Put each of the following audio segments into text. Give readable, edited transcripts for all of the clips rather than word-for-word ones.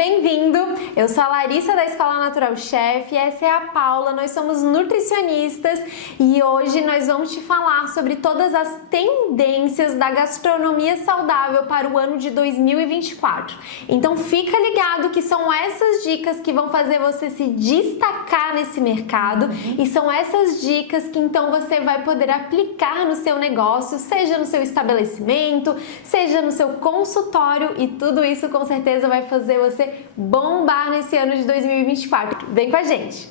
bem-vindo! Eu sou a Larissa da Escola Natural Chef e essa é a Paula, nós somos nutricionistas e hoje nós vamos te falar sobre todas as tendências da gastronomia saudável para o ano de 2024. Então fica ligado que são essas dicas que vão fazer você se destacar nesse mercado e são essas dicas que então você vai poder aplicar no seu negócio, seja no seu estabelecimento, seja no seu consultório, e tudo isso com certeza vai fazer você bombar nesse ano de 2024. Vem com a gente!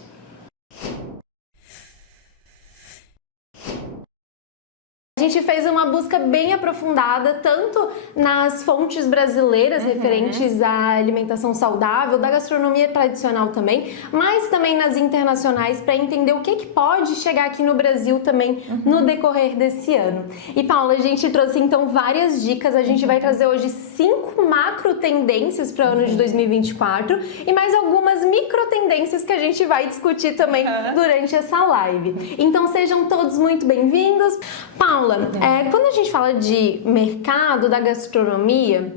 A gente fez uma busca bem aprofundada, tanto nas fontes brasileiras referentes à alimentação saudável, da gastronomia tradicional também, mas também nas internacionais, para entender o que pode chegar aqui no Brasil também no decorrer desse ano. E Paula, a gente trouxe então várias dicas, a gente vai trazer hoje 5 macro tendências para o ano de 2024 e mais algumas micro tendências que a gente vai discutir também durante essa live. Então sejam todos muito bem-vindos. Paula, quando a gente fala de mercado da gastronomia,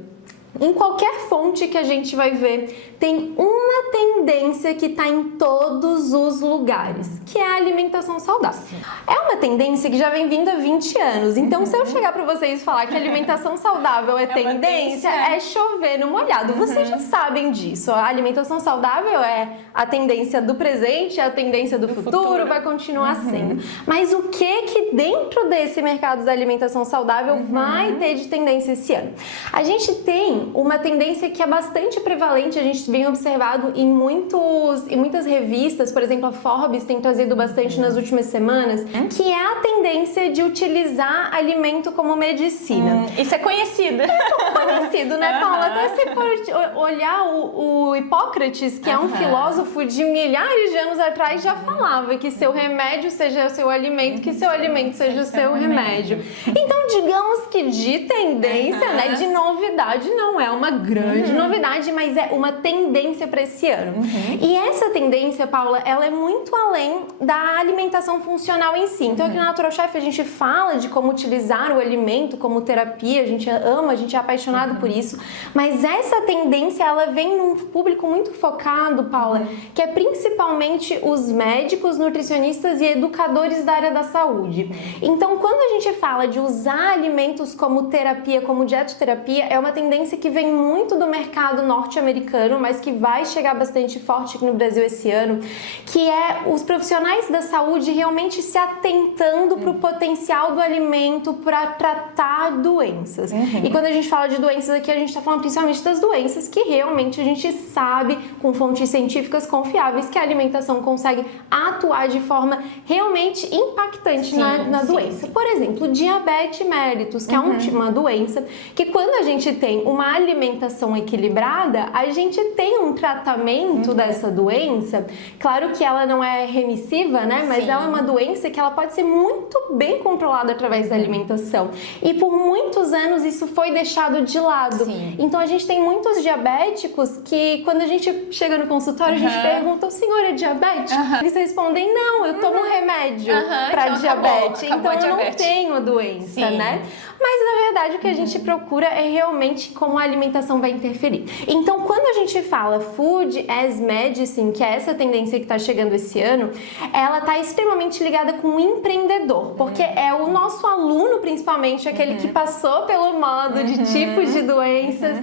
em qualquer fonte que a gente vai ver, tem uma tendência que está em todos os lugares, que é a alimentação saudável. É uma tendência que já vem vindo há 20 anos, então se eu chegar para vocês e falar que alimentação saudável é tendência, é chover no molhado. Vocês já sabem disso, a alimentação saudável é a tendência do presente, é a tendência do futuro, vai continuar sendo. Mas o que dentro desse mercado da alimentação saudável vai ter de tendência esse ano? A gente tem uma tendência que é bastante prevalente, a gente vem observado em muitas revistas, por exemplo, a Forbes tem trazido bastante nas últimas semanas, que é a tendência de utilizar alimento como medicina. Isso é conhecido. É conhecido, né, Paula? Até se for olhar o Hipócrates, que é um filósofo de milhares de anos atrás, já falava que seu remédio seja o seu alimento, que seu alimento seja o seu remédio. Então, digamos que de tendência, né, de novidade, não é uma grande novidade, mas é uma tendência para esse ano. E essa tendência, Paula, ela é muito além da alimentação funcional em si. Então aqui na Natural Chef a gente fala de como utilizar o alimento como terapia, a gente ama, a gente é apaixonado por isso, mas essa tendência, ela vem num público muito focado, Paula, que é principalmente os médicos, nutricionistas e educadores da área da saúde. Então quando a gente fala de usar alimentos como terapia, como dietoterapia, é uma tendência que vem muito do mercado norte-americano, mas que vai chegar bastante forte aqui no Brasil esse ano, que é os profissionais da saúde realmente se atentando para o potencial do alimento para tratar doenças. E quando a gente fala de doenças aqui, a gente está falando principalmente das doenças que realmente a gente sabe, com fontes científicas confiáveis, que a alimentação consegue atuar de forma realmente impactante na doença. Por exemplo, diabetes mellitus, que é uma doença que quando a gente tem uma alimentação equilibrada, a gente tem um tratamento dessa doença. Claro que ela não é remissiva, né? Mas ela é uma doença que ela pode ser muito bem controlada através da alimentação. E por muitos anos isso foi deixado de lado. Então a gente tem muitos diabéticos que quando a gente chega no consultório, a gente pergunta: o senhor é diabético? Eles respondem: não, eu tomo remédio para então diabetes. acabou Então eu não tenho a doença, né? Mas na verdade o que a gente procura é realmente como a alimentação vai interferir. Então quando a gente fala Food as Medicine, que é essa tendência que está chegando esse ano, ela está extremamente ligada com o empreendedor, porque é o nosso aluno principalmente, aquele que passou pelo modo de tipos de doenças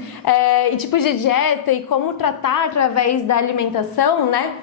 e tipos de dieta e como tratar através da alimentação, né?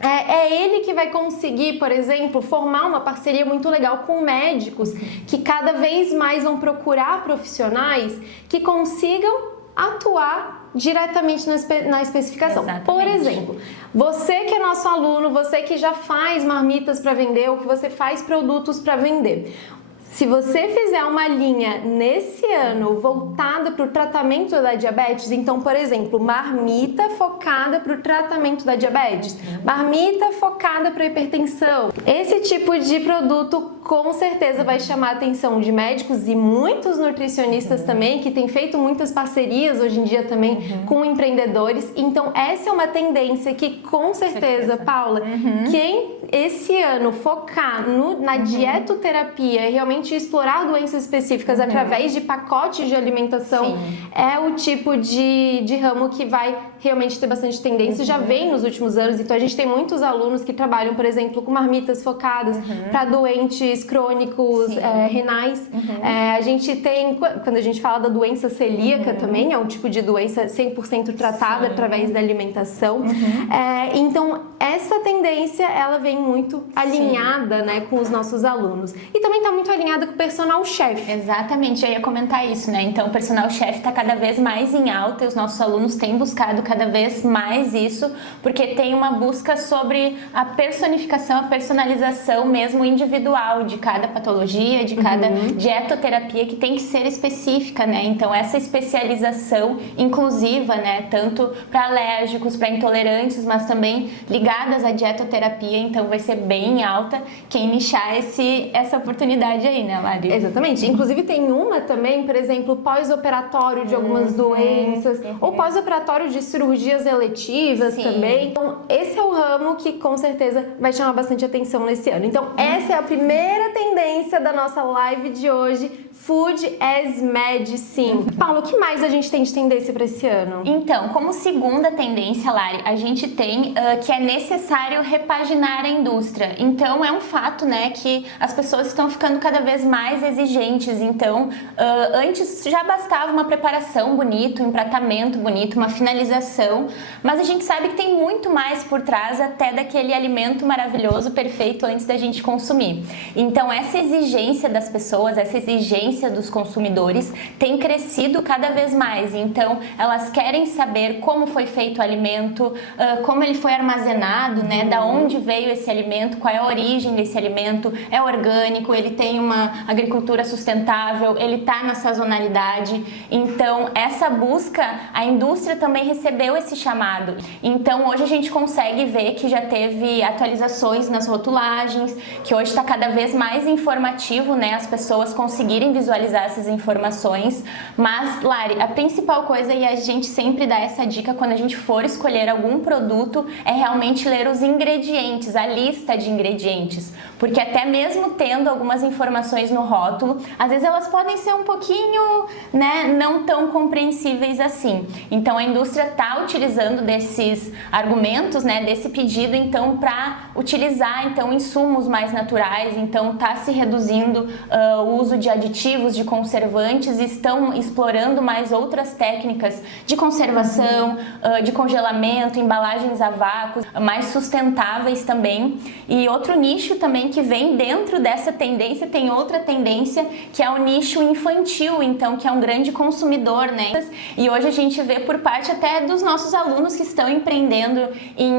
É ele que vai conseguir, por exemplo, formar uma parceria muito legal com médicos que cada vez mais vão procurar profissionais que consigam atuar diretamente na especificação. Por exemplo, você que é nosso aluno, você que já faz marmitas para vender ou que você faz produtos para vender, se você fizer uma linha nesse ano voltada para o tratamento da diabetes, então, por exemplo, marmita focada para o tratamento da diabetes, marmita focada para hipertensão, esse tipo de produto com certeza vai chamar a atenção de médicos e muitos nutricionistas também, que têm feito muitas parcerias hoje em dia também com empreendedores. Então essa é uma tendência que com certeza, Paula, quem esse ano focar na dietoterapia e realmente realmente explorar doenças específicas através de pacotes de alimentação é o tipo de ramo que vai realmente ter bastante tendência, já vem nos últimos anos. Então a gente tem muitos alunos que trabalham, por exemplo, com marmitas focadas para doentes crônicos renais. A gente tem, quando a gente fala da doença celíaca também, é um tipo de doença 100% tratada através da alimentação. Então essa tendência, ela vem muito alinhada, né, com os nossos alunos. E também está muito alinhada com o personal chef. Exatamente, eu ia comentar isso, né? Então o personal chef está cada vez mais em alta e os nossos alunos têm buscado cada vez mais isso, porque tem uma busca sobre a personificação, a personalização mesmo individual de cada patologia, de cada dietoterapia, que tem que ser específica, né? Então essa especialização inclusiva, né, tanto para alérgicos, para intolerantes, mas também ligadas à dietoterapia, então vai ser bem alta quem nichar essa oportunidade aí, né, Lari? Exatamente. Inclusive tem uma também, por exemplo, pós-operatório de algumas doenças, ou pós-operatório de cirurgias eletivas também. Então, esse é o ramo que com certeza vai chamar bastante atenção nesse ano. Então, essa é a primeira tendência da nossa live de hoje, Food as Medicine. Paulo, o que mais a gente tem de tendência para esse ano? Então, como segunda tendência, Lari, a gente tem que é necessário repaginar a indústria. Então, é um fato, né, que as pessoas estão ficando cada vez mais exigentes. Então, antes já bastava uma preparação bonita, um empratamento bonito, uma finalização, mas a gente sabe que tem muito mais por trás até daquele alimento maravilhoso, perfeito, antes da gente consumir. Então, essa exigência das pessoas, essa exigência dos consumidores tem crescido cada vez mais. Então, elas querem saber como foi feito o alimento, como ele foi armazenado, né? Da onde veio esse alimento, qual é a origem desse alimento, é orgânico, ele tem uma agricultura sustentável, ele está na sazonalidade. Então, essa busca, a indústria também recebeu esse chamado. Então, hoje a gente consegue ver que já teve atualizações nas rotulagens, que hoje está cada vez mais informativo, né? As pessoas conseguirem visualizar essas informações. Mas, Lari, a principal coisa, e a gente sempre dá essa dica quando a gente for escolher algum produto, é realmente ler os ingredientes, a lista de ingredientes. Porque até mesmo tendo algumas informações no rótulo, às vezes elas podem ser um pouquinho, né, não tão compreensíveis assim. Então a indústria está utilizando desses argumentos, né, desse pedido, então, para utilizar então insumos mais naturais. Então está se reduzindo o uso de aditivos, de conservantes, e estão explorando mais outras técnicas de conservação, de congelamento, embalagens a vácuo, mais sustentáveis também. E outro nicho também que vem dentro dessa tendência, tem outra tendência que é o nicho infantil, então, que é um grande consumidor, né? E hoje a gente vê por parte até dos nossos alunos que estão empreendendo em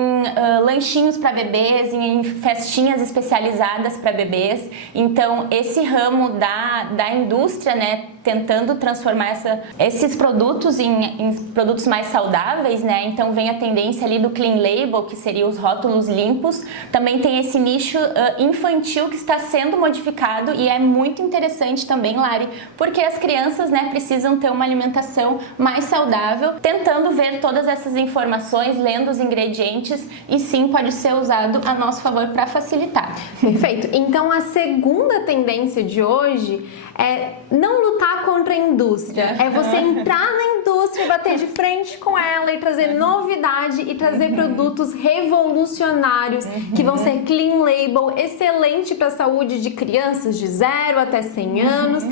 lanchinhos para bebês, em festinhas especializadas para bebês. Então, esse ramo da indústria, né, tentando transformar esses produtos em produtos mais saudáveis, né? Então vem a tendência ali do clean label, que seria os rótulos limpos. Também tem esse nicho infantil que está sendo modificado e é muito interessante também, Lari, porque as crianças, né, precisam ter uma alimentação mais saudável, tentando ver todas essas informações, lendo os ingredientes, e sim, pode ser usado a nosso favor para facilitar. Perfeito. Então a segunda tendência de hoje é não lutar contra a indústria, é você entrar na indústria e bater de frente com ela e trazer novidade e trazer produtos revolucionários que vão ser clean label, excelente para a saúde de crianças de 0 até 100 anos,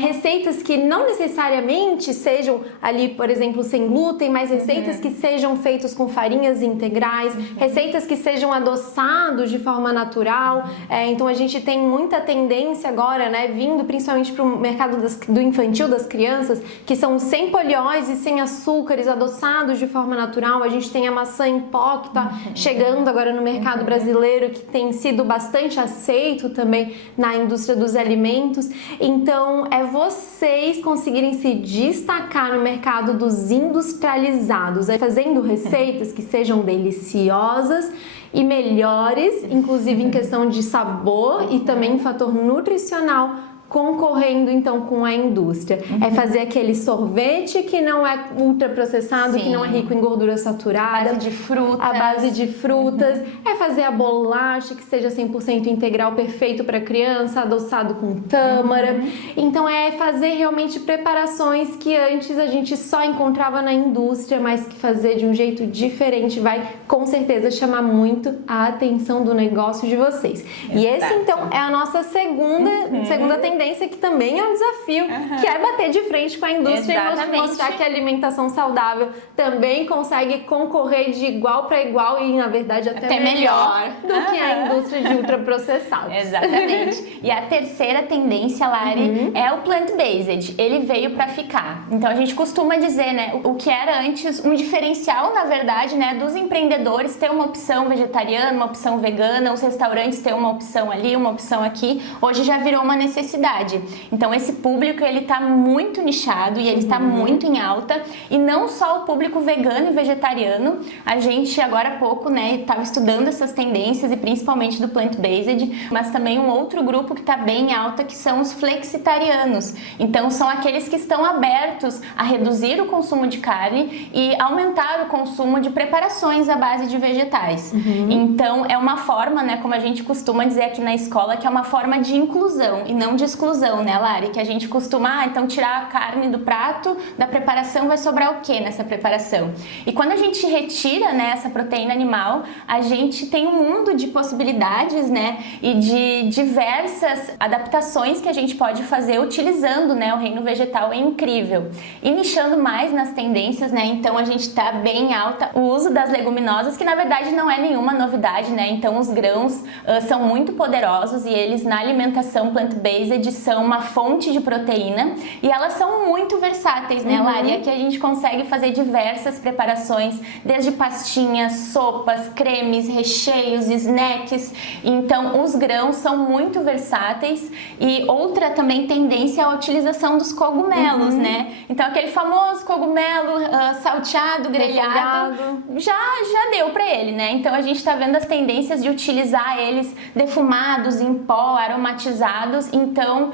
receitas que não necessariamente sejam ali, por exemplo, sem glúten, mas receitas que sejam feitas com farinhas integrais, receitas que sejam adoçados de forma natural. Então a gente tem muita tendência agora, né, vindo principalmente para o mercado do infantil, das crianças, que são sem poliose, sem açúcares, adoçados de forma natural. A gente tem a maçã em pó que está chegando agora no mercado brasileiro, que tem sido bastante aceito também na indústria dos alimentos. Então, é vocês conseguirem se destacar no mercado dos industrializados, fazendo receitas que sejam deliciosas e melhores, inclusive em questão de sabor e também em fator nutricional, concorrendo então com a indústria. É fazer aquele sorvete que não é ultraprocessado, que não é rico em gordura saturada. A base de frutas. A base de frutas. É fazer a bolacha que seja 100% integral, perfeito para criança, adoçado com tâmara. Então é fazer realmente preparações que antes a gente só encontrava na indústria, mas que fazer de um jeito diferente vai com certeza chamar muito a atenção do negócio de vocês. Exato. E esse então é a nossa segunda tendência, que também é um desafio, que é bater de frente com a indústria. Exatamente. E mostrar que a alimentação saudável também consegue concorrer de igual para igual e na verdade até melhor do que a indústria de ultraprocessados. Exatamente. E a terceira tendência, Lari, é o plant-based. Ele veio para ficar. Então a gente costuma dizer, né, o que era antes um diferencial, na verdade, né, dos empreendedores ter uma opção vegetariana, uma opção vegana, os restaurantes ter uma opção ali, uma opção aqui, hoje já virou uma necessidade. Então esse público, ele tá muito nichado e ele está muito em alta, e não só o público vegano e vegetariano. A gente agora há pouco, né, estava estudando essas tendências e principalmente do plant-based, mas também um outro grupo que está bem em alta, que são os flexitarianos. Então são aqueles que estão abertos a reduzir o consumo de carne e aumentar o consumo de preparações à base de vegetais. Então é uma forma, né, como a gente costuma dizer aqui na escola, que é uma forma de inclusão e não de exclusão, né, Lari? Que a gente costuma, então tirar a carne do prato, da preparação, vai sobrar o que nessa preparação? E quando a gente retira, né, essa proteína animal, a gente tem um mundo de possibilidades, né, e de diversas adaptações que a gente pode fazer utilizando, né, o reino vegetal. É incrível. E nichando mais nas tendências, né, então a gente tá bem alta o uso das leguminosas, que na verdade não é nenhuma novidade, né, então os grãos são muito poderosos e eles na alimentação plant-based são uma fonte de proteína e elas são muito versáteis, né, Lari? Aqui a gente consegue fazer diversas preparações, desde pastinhas, sopas, cremes, recheios, snacks. Então os grãos são muito versáteis. E outra também tendência é a utilização dos cogumelos, né? Então aquele famoso cogumelo salteado, grelhado, já deu pra ele, né? Então a gente tá vendo as tendências de utilizar eles defumados, em pó, aromatizados. Então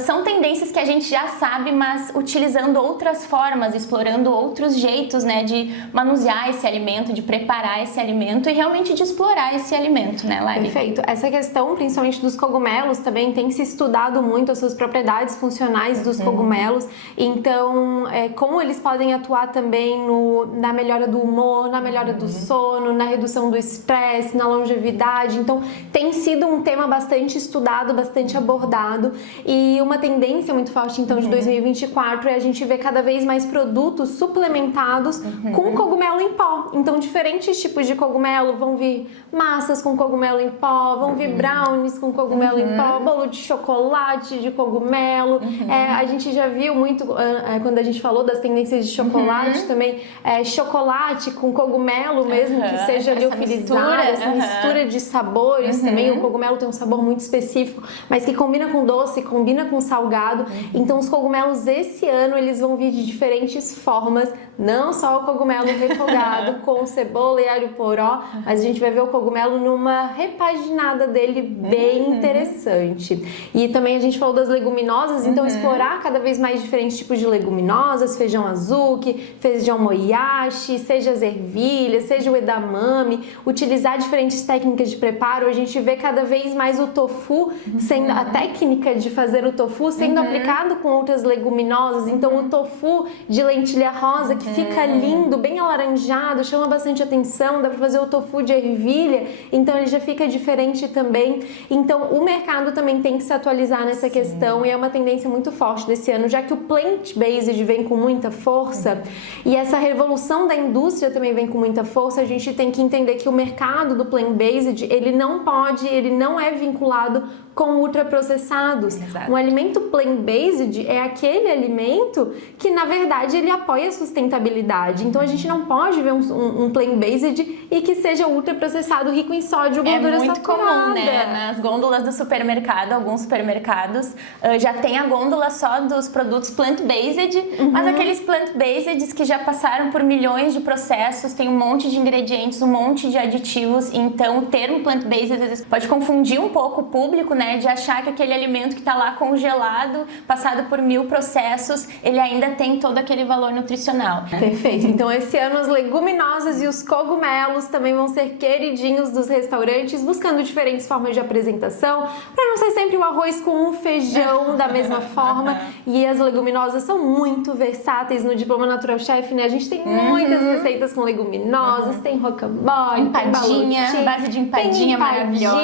são tendências que a gente já sabe, mas utilizando outras formas, explorando outros jeitos, né, de manusear esse alimento, de preparar esse alimento e realmente de explorar esse alimento, né, Lari? Perfeito. Essa questão, principalmente dos cogumelos, também tem se estudado muito as suas propriedades funcionais dos cogumelos. Então, como eles podem atuar também na melhora do humor, na melhora do sono, na redução do estresse, na longevidade. Então, tem sido um tema bastante estudado, bastante abordado, e uma tendência muito forte, então, de 2024 é a gente ver cada vez mais produtos suplementados com cogumelo em pó. Então, diferentes tipos de cogumelo, vão vir massas com cogumelo em pó, vão vir brownies com cogumelo em pó, bolo de chocolate de cogumelo. A gente já viu muito, quando a gente falou das tendências de chocolate também, chocolate com cogumelo mesmo, que seja liofilizado, essa mistura de sabores também. O cogumelo tem um sabor muito específico, mas que combina com doce, combina com salgado. Então os cogumelos esse ano eles vão vir de diferentes formas, não só o cogumelo refogado com cebola e alho poró, mas a gente vai ver o cogumelo numa repaginada dele bem interessante. E também a gente falou das leguminosas, então explorar cada vez mais diferentes tipos de leguminosas, feijão azuki, feijão moyashi, seja as ervilhas, seja o edamame, utilizar diferentes técnicas de preparo. A gente vê cada vez mais o tofu, sendo a técnica de fazer o tofu sendo aplicado com outras leguminosas. Então o tofu de lentilha rosa, que fica lindo, bem alaranjado, chama bastante atenção. Dá para fazer o tofu de ervilha, então ele já fica diferente também. Então o mercado também tem que se atualizar nessa questão, e é uma tendência muito forte desse ano, já que o plant-based vem com muita força e essa revolução da indústria também vem com muita força. A gente tem que entender que o mercado do plant-based, ele não é vinculado com ultraprocessados. Exato. Um alimento plant-based é aquele alimento que, na verdade, ele apoia a sustentabilidade. Então, a gente não pode ver um plant-based e que seja ultraprocessado, rico em sódio, gordura saturada. É muito comum, né? Nas gôndolas do supermercado, alguns supermercados já tem a gôndola só dos produtos plant-based, mas aqueles plant-based que já passaram por milhões de processos, tem um monte de ingredientes, um monte de aditivos. Então, o termo plant-based às vezes pode confundir um pouco o público, né? né? De achar que aquele alimento que está lá congelado, passado por 1000 processos, ele ainda tem todo aquele valor nutricional. Perfeito. Então esse ano as leguminosas e os cogumelos também vão ser queridinhos dos restaurantes, buscando diferentes formas de apresentação, para não ser sempre o arroz com o feijão da mesma forma. E as leguminosas são muito versáteis no Diploma Natural Chef, né? A gente tem muitas receitas com leguminosas, tem rocambole, empadinha, base de empadinha maravilhosa.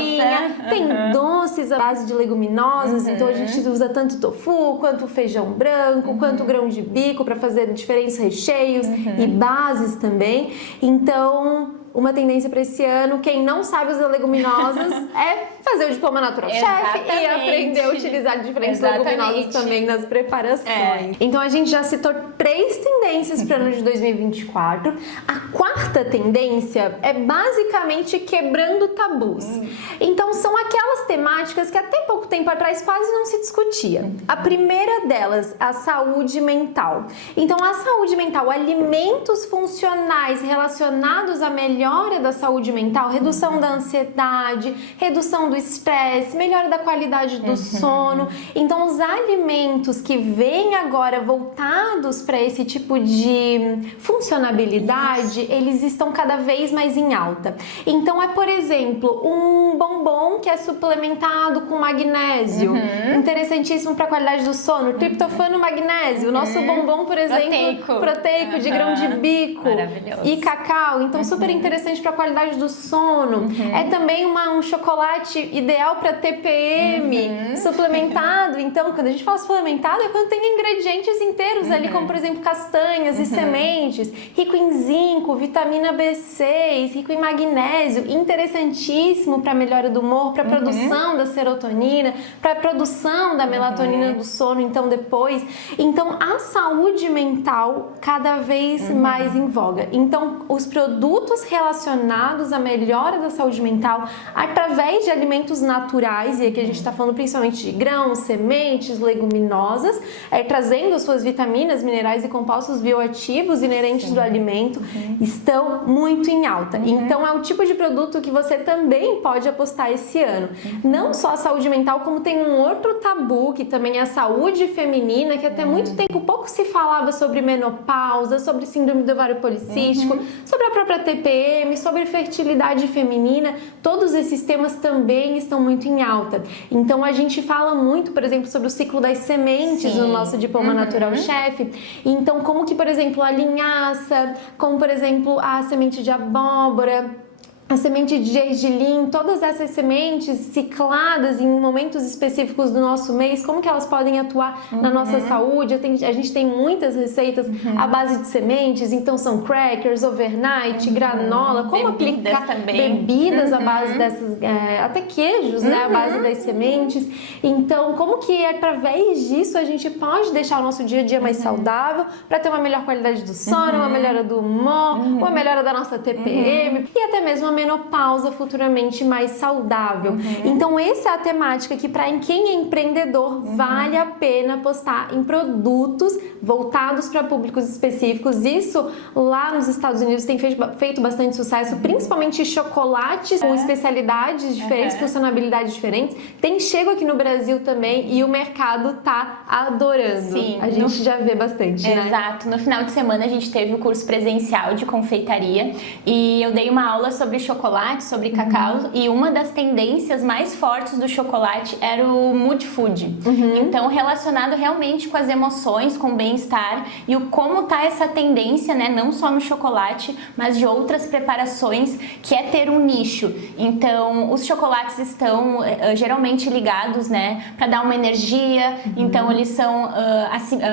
Tem doces à base de leguminosas, então a gente usa tanto tofu, quanto feijão branco, quanto grão de bico para fazer diferentes recheios e bases também. Então, uma tendência para esse ano, quem não sabe usar leguminosas é fazer o Diploma Natural Chef e aprender a utilizar diferentes leguminosas também nas preparações. Então a gente já citou 3 tendências para o ano de 2024. A quarta tendência é basicamente quebrando tabus. Então são aquelas temáticas que até pouco tempo atrás quase não se discutia. A primeira delas, a saúde mental. Então a saúde mental, alimentos funcionais relacionados à melhora da saúde mental, redução da ansiedade, redução do estresse, melhora da qualidade do sono. Então, os alimentos que vêm agora voltados para esse tipo de funcionabilidade, eles estão cada vez mais em alta. Então, é, por exemplo, um bombom que é suplementado com magnésio, interessantíssimo para a qualidade do sono, triptofano, magnésio. O nosso bombom, por exemplo, proteico de grão de bico e cacau. Então, super interessante para a qualidade do sono. É também um chocolate ideal para TPM, suplementado. Então, quando a gente fala suplementado, é quando tem ingredientes inteiros ali, como por exemplo castanhas e sementes, rico em zinco, vitamina B6, rico em magnésio, interessantíssimo para a melhora do humor, para a produção da serotonina, para a produção da melatonina do sono, então depois. Então, a saúde mental cada vez mais em voga. Então, os produtos relacionados à melhora da saúde mental através de alimentos naturais, e aqui a gente está falando principalmente de grãos, sementes, leguminosas, trazendo as suas vitaminas, minerais e compostos bioativos inerentes do alimento, estão muito em alta. Então é o tipo de produto que você também pode apostar esse ano. Não só a saúde mental, como tem um outro tabu, que também é a saúde feminina, que até muito tempo pouco se falava sobre menopausa, sobre síndrome do ovário policístico, sobre a própria TPM, sobre fertilidade feminina. Todos esses temas também estão muito em alta. Então a gente fala muito, por exemplo, sobre o ciclo das sementes no nosso Diploma Natural Chef. Então, como que, por exemplo, a linhaça, como por exemplo a semente de abóbora, a semente de gergelim, todas essas sementes cicladas em momentos específicos do nosso mês, como que elas podem atuar na nossa saúde? A gente tem muitas receitas à base de sementes, então são crackers, overnight, granola, como bebidas aplicar também. bebidas à base dessas, até queijos, né, à base das sementes. Então, como que através disso a gente pode deixar o nosso dia a dia mais saudável para ter uma melhor qualidade do sono, uma melhora do humor, uma melhora da nossa TPM e até mesmo a menopausa futuramente mais saudável. Então essa é a temática que para quem é empreendedor vale a pena apostar em produtos voltados para públicos específicos. Isso lá nos Estados Unidos tem feito bastante sucesso, principalmente chocolates com especialidades diferentes, funcionalidades diferentes. Tem chego aqui no Brasil também e o mercado tá adorando. Sim, a gente já vê bastante, né? Exato. No final de semana a gente teve o curso presencial de confeitaria e eu dei uma aula sobre chocolate, sobre cacau, e uma das tendências mais fortes do chocolate era o mood food. Então, relacionado realmente com as emoções, com o bem-estar e o como tá essa tendência, né, não só no chocolate, mas de outras preparações, que é ter um nicho. Então, os chocolates estão geralmente ligados, né, para dar uma energia. Então, eles são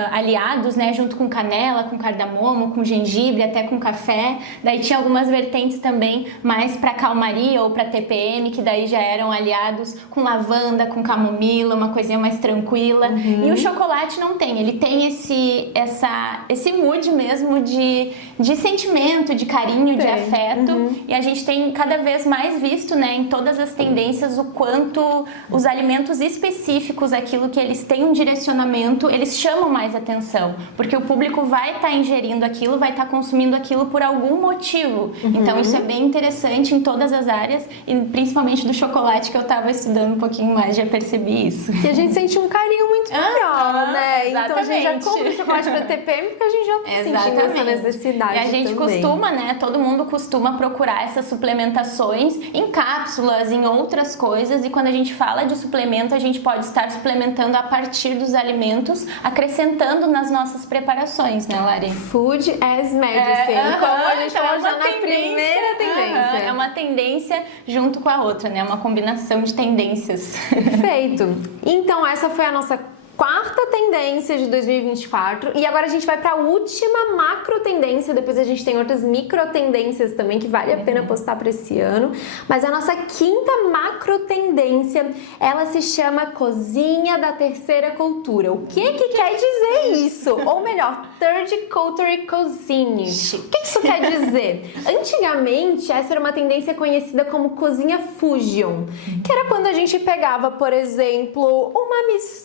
aliados, né, junto com canela, com cardamomo, com gengibre, até com café. Daí tinha algumas vertentes também mais para calmaria ou para TPM, que daí já eram aliados com lavanda, com camomila, uma coisinha mais tranquila. E o chocolate não tem, ele tem esse mood mesmo de sentimento, de carinho, de afeto. E a gente tem cada vez mais visto, né, em todas as tendências, o quanto os alimentos específicos, aquilo que eles têm um direcionamento, eles chamam mais atenção, porque o público vai estar ingerindo aquilo, vai estar consumindo aquilo por algum motivo. Então isso é bem interessante bastante em todas as áreas e principalmente do chocolate, que eu tava estudando um pouquinho mais, já percebi isso. E a gente sente um carinho muito maior, né? Exatamente. Então a gente já compra o chocolate pra TPM porque a gente já tá sentindo essa necessidade. E a gente também. costuma, né? Todo mundo costuma procurar essas suplementações em cápsulas, em outras coisas. E quando a gente fala de suplemento, a gente pode estar suplementando a partir dos alimentos, acrescentando nas nossas preparações, né, Lari? Food as medicine, como a gente falou já na primeira tendência. É uma tendência junto com a outra, né? Uma combinação de tendências. Perfeito. Então essa foi a nossa quarta tendência de 2024 e agora a gente vai para a última macro tendência, depois a gente tem outras micro tendências também que vale a pena postar para esse ano, mas a nossa quinta macro tendência, ela se chama cozinha da terceira cultura. O que quer dizer isso? Ou melhor, Third Culture Cuisine. O que isso quer dizer? Antigamente, essa era uma tendência conhecida como cozinha fusion, que era quando a gente pegava, por exemplo, uma mistura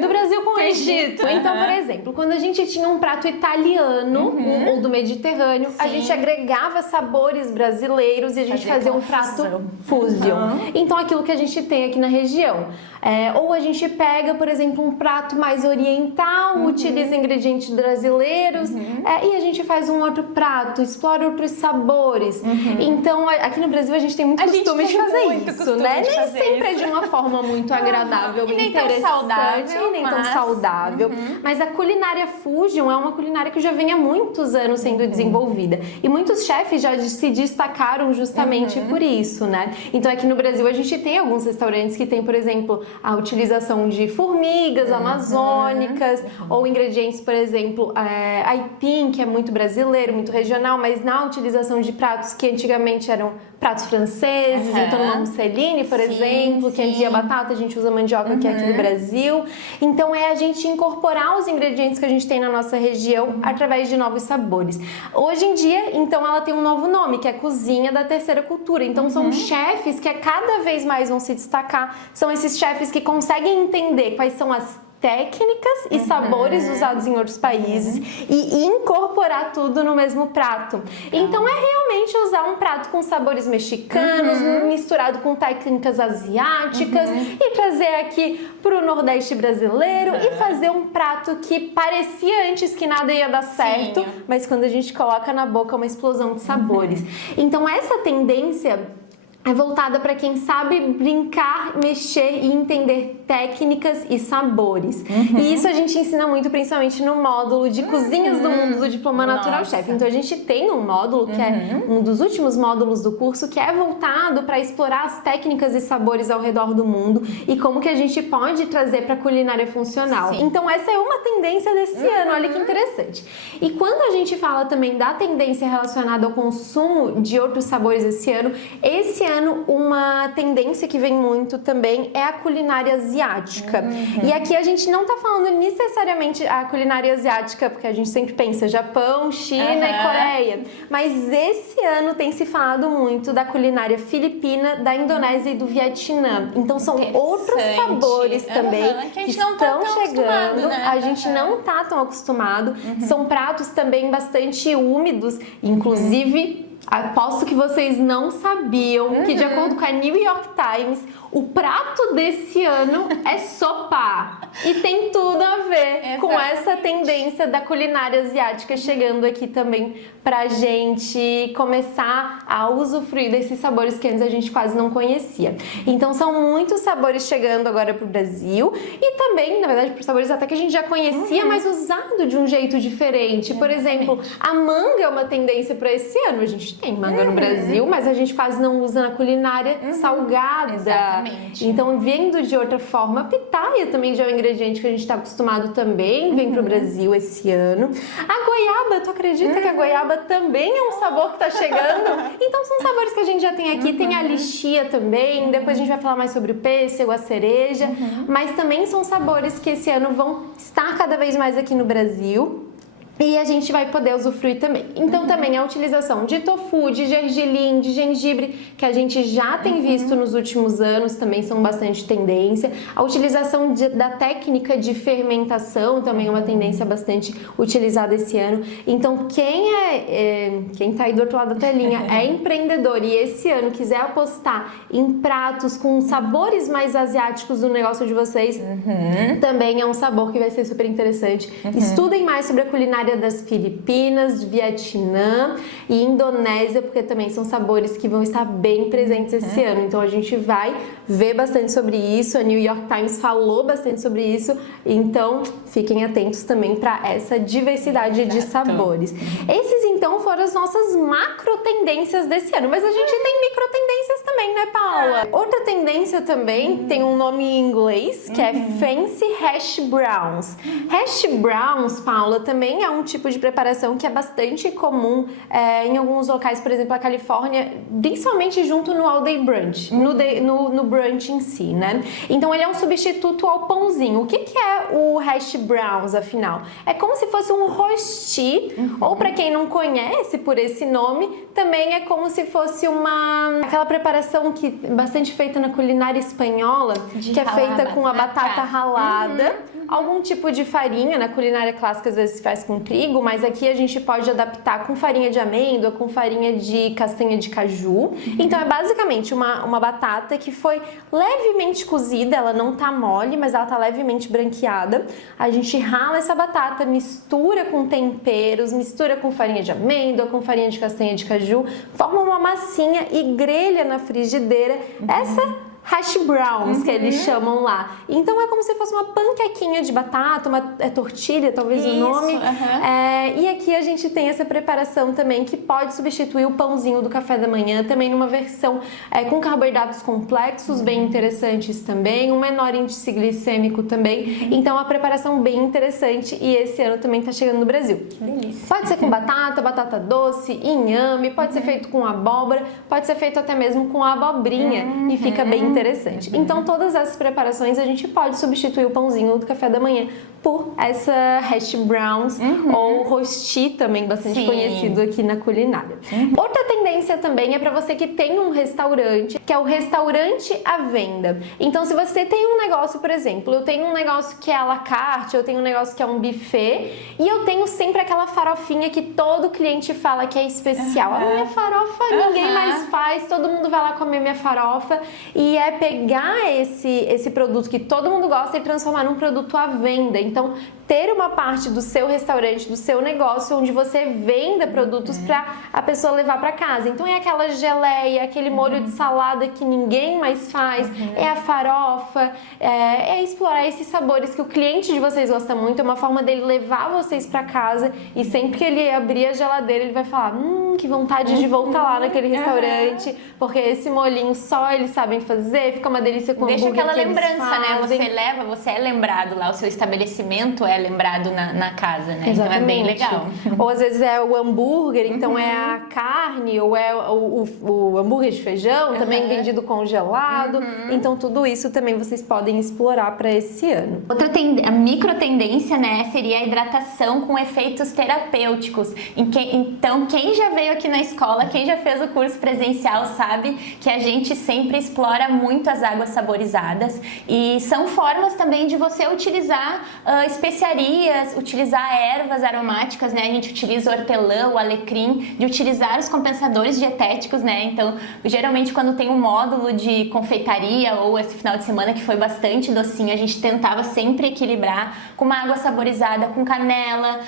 do Brasil com o Egito. Então, por exemplo, quando a gente tinha um prato italiano ou do Mediterrâneo, a gente agregava sabores brasileiros e a gente fazia um prato fusion. Então, aquilo que a gente tem aqui na região. Ou a gente pega, por exemplo, um prato mais oriental, utiliza ingredientes brasileiros e a gente faz um outro prato, explora outros sabores. Então, aqui no Brasil a gente tem muito costume de fazer isso, né? Nem sempre é de uma forma muito agradável e interessante. E nem tão saudável. Mas a culinária fusion é uma culinária que já vem há muitos anos sendo desenvolvida. E muitos chefes já se destacaram justamente por isso, né? Então aqui no Brasil a gente tem alguns restaurantes que tem, por exemplo, a utilização de formigas amazônicas ou ingredientes, por exemplo, aipim, que é muito brasileiro, muito regional, mas na utilização de pratos que antigamente eram pratos franceses, então uma musseline, por exemplo, que antes a batata, a gente usa mandioca, que é aqui do Brasil. Então é a gente incorporar os ingredientes que a gente tem na nossa região através de novos sabores. Hoje em dia, então, ela tem um novo nome, que é Cozinha da Terceira Cultura. Então são chefes que cada vez mais vão se destacar, são esses chefes que conseguem entender quais são as técnicas e sabores usados em outros países e incorporar tudo no mesmo prato. Então é realmente usar um prato com sabores mexicanos, misturado com técnicas asiáticas e trazer aqui pro Nordeste brasileiro e fazer um prato que parecia antes que nada ia dar certo, mas quando a gente coloca na boca é uma explosão de sabores. Então essa tendência é voltada para quem sabe brincar, mexer e entender técnicas e sabores. E isso a gente ensina muito, principalmente no módulo de Cozinhas do Mundo do Diploma Natural Chef. Então a gente tem um módulo que é um dos últimos módulos do curso que é voltado para explorar as técnicas e sabores ao redor do mundo e como que a gente pode trazer para a culinária funcional. Então essa é uma tendência desse ano, olha que interessante. E quando a gente fala também da tendência relacionada ao consumo de outros sabores esse ano uma tendência que vem muito também é a culinária asiática. E aqui a gente não tá falando necessariamente a culinária asiática, porque a gente sempre pensa Japão, China e Coreia. Mas esse ano tem se falado muito da culinária filipina, da Indonésia e do Vietnã. Então são outros sabores também que estão chegando. Né? A gente não tá tão acostumado. São pratos também bastante úmidos, inclusive aposto que vocês não sabiam que, de acordo com a New York Times, o prato desse ano é sopa. E tem tudo a ver com essa tendência da culinária asiática chegando aqui também pra gente começar a usufruir desses sabores que antes a gente quase não conhecia. Então são muitos sabores chegando agora pro Brasil e também, na verdade, por sabores até que a gente já conhecia, mas usado de um jeito diferente. Por exemplo, a manga é uma tendência para esse ano. A gente tem manga no Brasil, mas a gente quase não usa na culinária salgada. Exatamente. Então, vindo de outra forma, a pitaia também já é um ingrediente que a gente está acostumado também, vem pro Brasil esse ano. A goiaba, tu acredita que a goiaba também é um sabor que está chegando? Então, são sabores que a gente já tem aqui. Tem a lixia também, depois a gente vai falar mais sobre o pêssego, a cereja, mas também são sabores que esse ano vão estar cada vez mais aqui no Brasil. E a gente vai poder usufruir também. Então também a utilização de tofu, de gergelim, de gengibre, que a gente já tem visto nos últimos anos, também são bastante tendência. A utilização da técnica de fermentação também é uma tendência bastante utilizada esse ano. Então quem tá aí do outro lado da telinha é empreendedor e esse ano quiser apostar em pratos com sabores mais asiáticos do negócio de vocês, também é um sabor que vai ser super interessante. Estudem mais sobre a culinária das Filipinas, de Vietnã e Indonésia, porque também são sabores que vão estar bem presentes esse ano. Então a gente vai ver bastante sobre isso. A New York Times falou bastante sobre isso. Então fiquem atentos também para essa diversidade de sabores. Esses então foram as nossas macro tendências desse ano. Mas a gente tem micro tendências também, né, Paula? Outra tendência também tem um nome em inglês que é Fancy Hash Browns. Hash Browns, Paula, também é um tipo de preparação que é bastante comum em alguns locais, por exemplo, a Califórnia, principalmente junto no all day brunch, no brunch em si, né? Então ele é um substituto ao pãozinho. O que é o hash browns, afinal? É como se fosse um rosti, ou para quem não conhece por esse nome, também é como se fosse aquela preparação que é bastante feita na culinária espanhola, que é feita com a batata ralada, algum tipo de farinha. Na culinária clássica às vezes se faz com trigo, mas aqui a gente pode adaptar com farinha de amêndoa, com farinha de castanha de caju. Então é basicamente uma batata que foi levemente cozida, ela não tá mole, mas ela tá levemente branqueada. A gente rala essa batata, mistura com temperos, mistura com farinha de amêndoa, com farinha de castanha de caju, forma uma massinha e grelha na frigideira. Essa hash browns, que eles chamam lá. Então é como se fosse uma panquequinha de batata, uma tortilha, talvez o nome. E aqui a gente tem essa preparação também que pode substituir o pãozinho do café da manhã, também numa versão com carboidratos complexos, bem interessantes também, um menor índice glicêmico também. Então a preparação bem interessante e esse ano também tá chegando no Brasil. Que delícia. Pode ser com batata doce, inhame, pode ser feito com abóbora, pode ser feito até mesmo com abobrinha e fica bem interessante. Então todas essas preparações a gente pode substituir o pãozinho do café da manhã por essa hash browns ou rosti, também bastante conhecido aqui na culinária. Outra tendência também é para você que tem um restaurante, que é o restaurante à venda. Então se você tem um negócio, por exemplo, eu tenho um negócio que é à la carte, eu tenho um negócio que é um buffet e eu tenho sempre aquela farofinha que todo cliente fala que é especial. A minha farofa ninguém mais faz, todo mundo vai lá comer minha farofa, e é pegar esse produto que todo mundo gosta e transformar num produto à venda. Então, ter uma parte do seu restaurante, do seu negócio, onde você venda produtos para a pessoa levar para casa. Então, é aquela geleia, aquele molho de salada que ninguém mais faz, é a farofa, é explorar esses sabores que o cliente de vocês gosta muito, é uma forma dele levar vocês para casa e sempre que ele abrir a geladeira, ele vai falar, que vontade de voltar lá naquele restaurante, porque esse molhinho só eles sabem fazer, fica uma delícia com Deixa hambúrguer aquela que lembrança, eles fazem. né? Você leva, você é lembrado lá, o seu estabelecimento é lembrado na casa, né? Exatamente. Então é bem legal. Ou às vezes é o hambúrguer, então é a carne, ou é o hambúrguer de feijão, também vendido congelado. Então tudo isso também vocês podem explorar para esse ano. Outra micro tendência, né, seria a hidratação com efeitos terapêuticos. Então, quem já veio aqui na escola, quem já fez o curso presencial sabe que a gente sempre explora muito as águas saborizadas e são formas também de você utilizar especiarias, utilizar ervas aromáticas, né? A gente utiliza o hortelã, o alecrim, de utilizar os compensadores dietéticos, né? Então, geralmente quando tem um módulo de confeitaria ou esse final de semana que foi bastante docinho, a gente tentava sempre equilibrar com uma água saborizada com canela,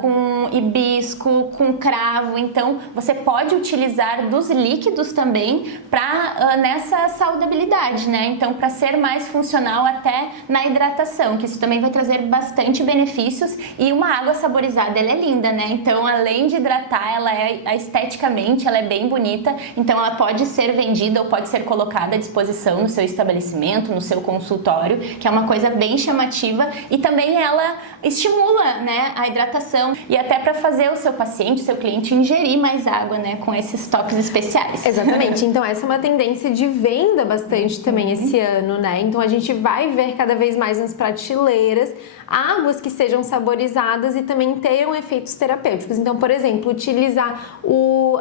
com hibisco, com cravo. Então, você pode utilizar dos líquidos também para nessa saudabilidade, né? Então, para ser mais funcional até na hidratação, que isso também vai trazer bastante benefícios. E uma água saborizada, ela é linda, né? Então, além de hidratar, ela esteticamente, ela é bem bonita. Então, ela pode ser vendida ou pode ser colocada à disposição no seu estabelecimento, no seu consultório, que é uma coisa bem chamativa. E também ela estimula, né, a hidratação e até para fazer o seu paciente, o seu cliente ingerir mais água, né, com esses toques especiais. Exatamente. Então essa é uma tendência de venda bastante também esse ano, né? Então a gente vai ver cada vez mais nas prateleiras águas que sejam saborizadas e também tenham efeitos terapêuticos. Então, por exemplo, utilizar o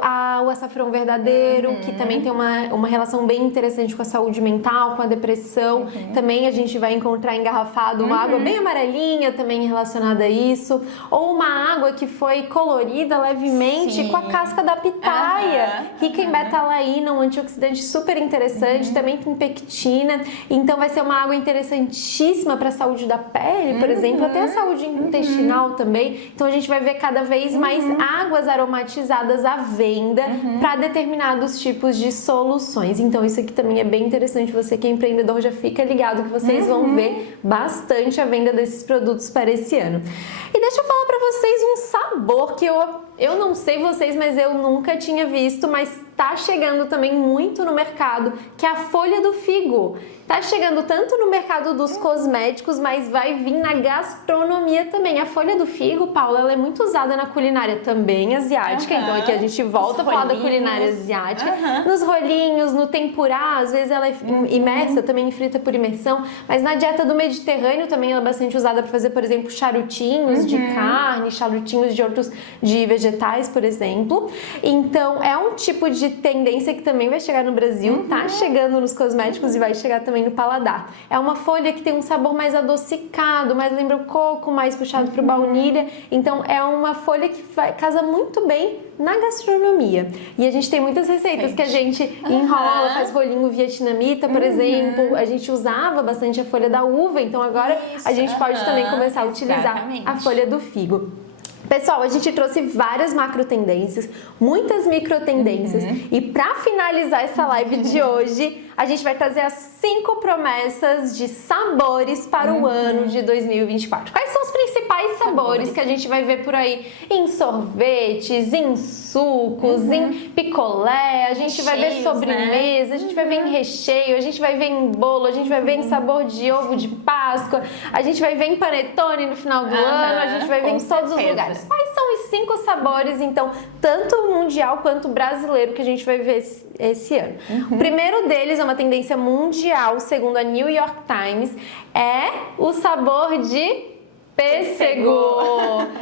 açafrão verdadeiro, que também tem uma relação bem interessante com a saúde mental, com a depressão. Também a gente vai encontrar engarrafado uma água bem amarelinha também relacionada a isso. Ou uma água que foi colorida levemente com a casca da pitaia, rica em betalaína, um antioxidante super interessante, também tem pectina. Então vai ser uma água interessantíssima para a saúde da pele, por exemplo, até a saúde intestinal também. Então a gente vai ver cada vez mais águas aromatizadas à venda para determinados tipos de soluções. Então isso aqui também é bem interessante. Você que é empreendedor, já fica ligado que vocês vão ver bastante a venda desses produtos para esse ano. E deixa eu falar para vocês um sabor que eu não sei vocês, mas eu nunca tinha visto, mas tá chegando também muito no mercado, que é a folha do figo. Tá chegando tanto no mercado dos cosméticos, mas vai vir na gastronomia também. A folha do figo, Paula, ela é muito usada na culinária também asiática, então aqui a gente volta a falar da culinária asiática. Nos rolinhos, no tempurá, às vezes ela é imersa, também frita por imersão, mas na dieta do Mediterrâneo também ela é bastante usada para fazer, por exemplo, charutinhos de carne, charutinhos de vegetais, por exemplo. Então, é um tipo de tendência que também vai chegar no Brasil, tá chegando nos cosméticos e vai chegar também no paladar. É uma folha que tem um sabor mais adocicado, mais lembra o coco, mais puxado para o baunilha. Então, é uma folha que casa muito bem na gastronomia. E a gente tem muitas receitas que a gente enrola, faz rolinho vietnamita, por exemplo. A gente usava bastante a folha da uva, então agora a gente pode também começar a utilizar a folha do figo. Pessoal, a gente trouxe várias macro tendências, muitas micro tendências, e para finalizar essa live de hoje, a gente vai trazer as 5 promessas de sabores para o ano de 2024. Quais são os principais sabores que a gente vai ver por aí em sorvetes, em sucos, em picolé, a gente vai ver sobremesa, a gente vai ver em recheio, a gente vai ver em bolo, a gente vai ver em sabor de ovo de Páscoa, a gente vai ver em panetone no final do ano, a gente vai ver em todos os lugares. Quais são os 5 sabores, então, tanto mundial quanto brasileiro, que a gente vai ver esse ano? O primeiro deles é uma tendência mundial, segundo a New York Times, é o sabor de pêssego.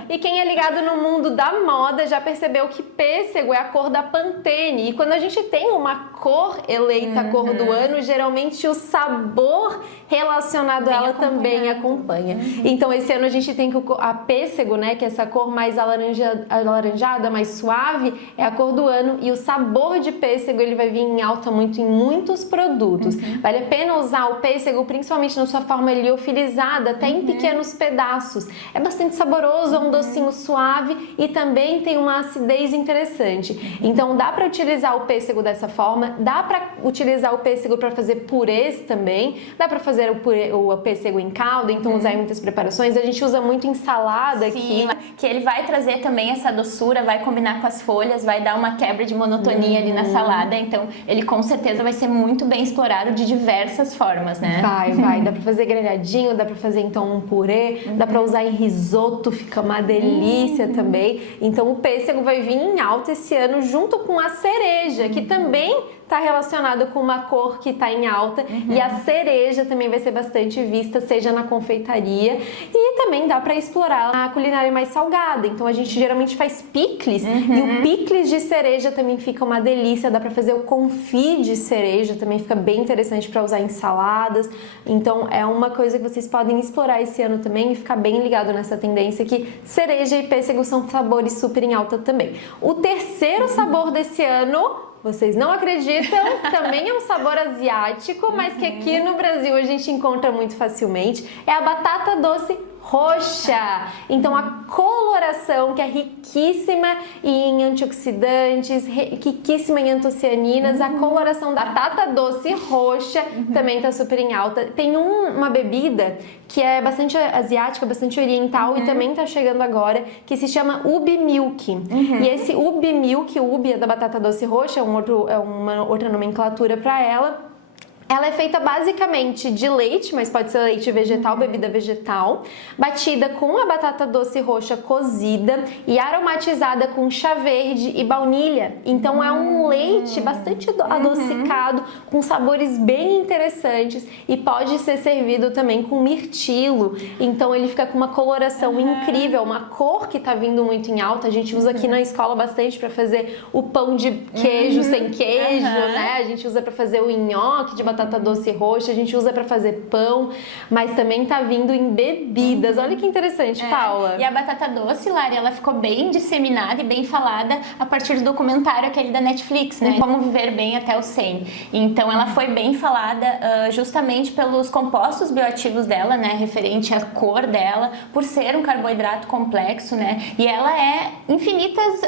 E quem é ligado no mundo da moda já percebeu que pêssego é a cor da Pantene. E quando a gente tem uma cor eleita a cor do ano, geralmente o sabor relacionado a ela também acompanha. Então esse ano a gente tem que a pêssego, né, que é essa cor mais alaranjada, mais suave, é a cor do ano, e o sabor de pêssego ele vai vir em alta muito em muitos produtos. Vale a pena usar o pêssego principalmente na sua forma liofilizada, até em pequenos pedaços. É bastante saboroso, é um docinho suave e também tem uma acidez interessante. Então dá para utilizar o pêssego dessa forma, dá para utilizar o pêssego para fazer purês também, dá para fazer o pêssego em calda, então usar em muitas preparações. A gente usa muito em salada aqui. Que ele vai trazer também essa doçura, vai combinar com as folhas, vai dar uma quebra de monotonia ali na salada, então ele com certeza vai ser muito bem explorado de diversas formas, né? Vai. Dá pra fazer grelhadinho, dá pra fazer então um purê, dá pra usar em risoto, fica uma delícia também. Então o pêssego vai vir em alta esse ano junto com a cereja, que também está relacionada com uma cor que está em alta, e a cereja também vai ser bastante vista, seja na confeitaria, e também dá para explorar a culinária mais salgada. Então a gente geralmente faz picles, e o picles de cereja também fica uma delícia. Dá para fazer o confit de cereja, também fica bem interessante para usar em saladas. Então é uma coisa que vocês podem explorar esse ano também e ficar bem ligado nessa tendência, que cereja e pêssego são sabores super em alta também. O terceiro sabor desse ano, vocês não acreditam, também é um sabor asiático, mas que aqui no Brasil a gente encontra muito facilmente, é a batata doce roxa. Então a coloração, que é riquíssima em antioxidantes, riquíssima em antocianinas, a coloração da batata doce roxa também tá super em alta. Tem uma bebida que é bastante asiática, bastante oriental, e também tá chegando agora, que se chama Ubi Milk. E esse Ubi Milk, o Ubi é da batata doce roxa, é uma outra nomenclatura para ela. Ela é feita basicamente de leite, mas pode ser leite vegetal, bebida vegetal, batida com a batata doce roxa cozida e aromatizada com chá verde e baunilha. Então é um leite bastante adocicado, com sabores bem interessantes e pode ser servido também com mirtilo. Então ele fica com uma coloração incrível, uma cor que tá vindo muito em alta. A gente usa aqui na escola bastante para fazer o pão de queijo sem queijo, né? A gente usa para fazer o nhoque de batata doce roxa, a gente usa para fazer pão, mas também tá vindo em bebidas. Olha que interessante, Paula. E a batata doce, Lari, ela ficou bem disseminada e bem falada a partir do documentário aquele da Netflix, né? Como viver bem até os 100. Então ela foi bem falada justamente pelos compostos bioativos dela, né? Referente à cor dela, por ser um carboidrato complexo, né? E ela é infinitas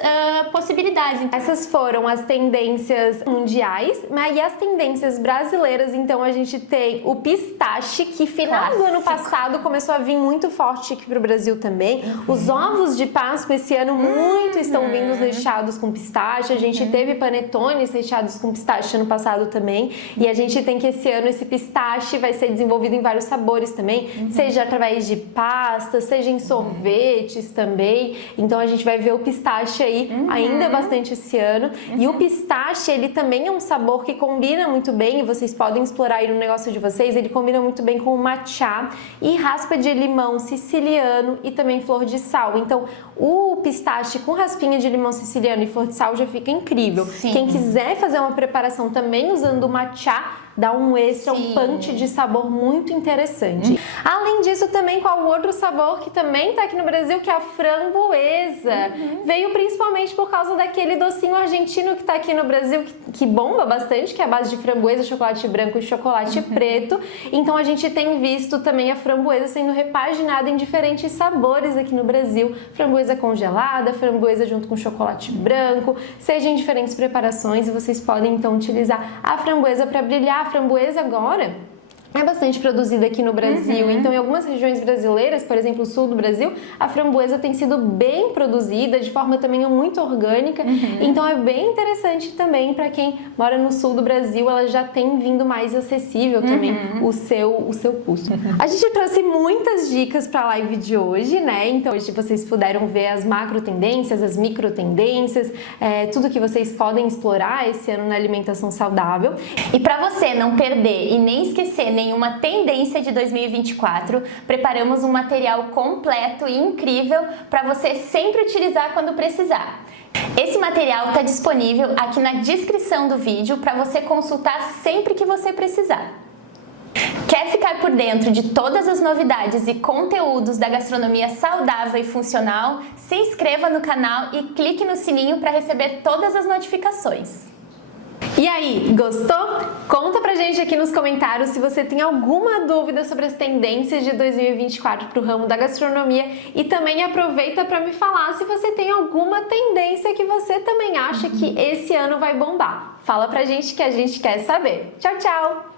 possibilidades. Essas foram as tendências mundiais, mas e as tendências brasileiras. Então a gente tem o pistache, que final do ano passado começou a vir muito forte aqui pro Brasil também. Os ovos de Páscoa esse ano muito estão vindo recheados com pistache. A gente teve panetones recheados com pistache ano passado também. E a gente tem que esse ano esse pistache vai ser desenvolvido em vários sabores também, seja através de pasta, seja em sorvetes também. Então a gente vai ver o pistache aí ainda bastante esse ano. E o pistache, ele também é um sabor que combina muito bem, e vocês podem explorar aí no negócio de vocês, ele combina muito bem com o matcha e raspa de limão siciliano e também flor de sal. Então, o pistache com raspinha de limão siciliano e flor de sal já fica incrível. Sim. Quem quiser fazer uma preparação também usando o matcha, dá um extra, um punch de sabor muito interessante. Além disso, também qual o outro sabor que também tá aqui no Brasil, que é a framboesa. Veio principalmente por causa daquele docinho argentino que tá aqui no Brasil, que bomba bastante, que é a base de framboesa, chocolate branco e chocolate preto. Então a gente tem visto também a framboesa sendo repaginada em diferentes sabores aqui no Brasil. Framboesa congelada, framboesa junto com chocolate branco, seja em diferentes preparações, e vocês podem então utilizar a framboesa para brilhar. A framboesa agora é bastante produzida aqui no Brasil, então em algumas regiões brasileiras, por exemplo, o sul do Brasil, a framboesa tem sido bem produzida de forma também muito orgânica, então é bem interessante também para quem mora no sul do Brasil, ela já tem vindo mais acessível também o seu custo. A gente trouxe muitas dicas para a live de hoje, né? Então hoje vocês puderam ver as macro tendências, as micro tendências, tudo que vocês podem explorar esse ano na alimentação saudável. E para você não perder e nem esquecer nenhuma tendência de 2024, preparamos um material completo e incrível para você sempre utilizar quando precisar. Esse material está disponível aqui na descrição do vídeo para você consultar sempre que você precisar. Quer ficar por dentro de todas as novidades e conteúdos da gastronomia saudável e funcional? Se inscreva no canal e clique no sininho para receber todas as notificações. E aí, gostou? Conta pra gente aqui nos comentários se você tem alguma dúvida sobre as tendências de 2024 pro ramo da gastronomia, e também aproveita para me falar se você tem alguma tendência que você também acha que esse ano vai bombar. Fala pra gente que a gente quer saber. Tchau, tchau!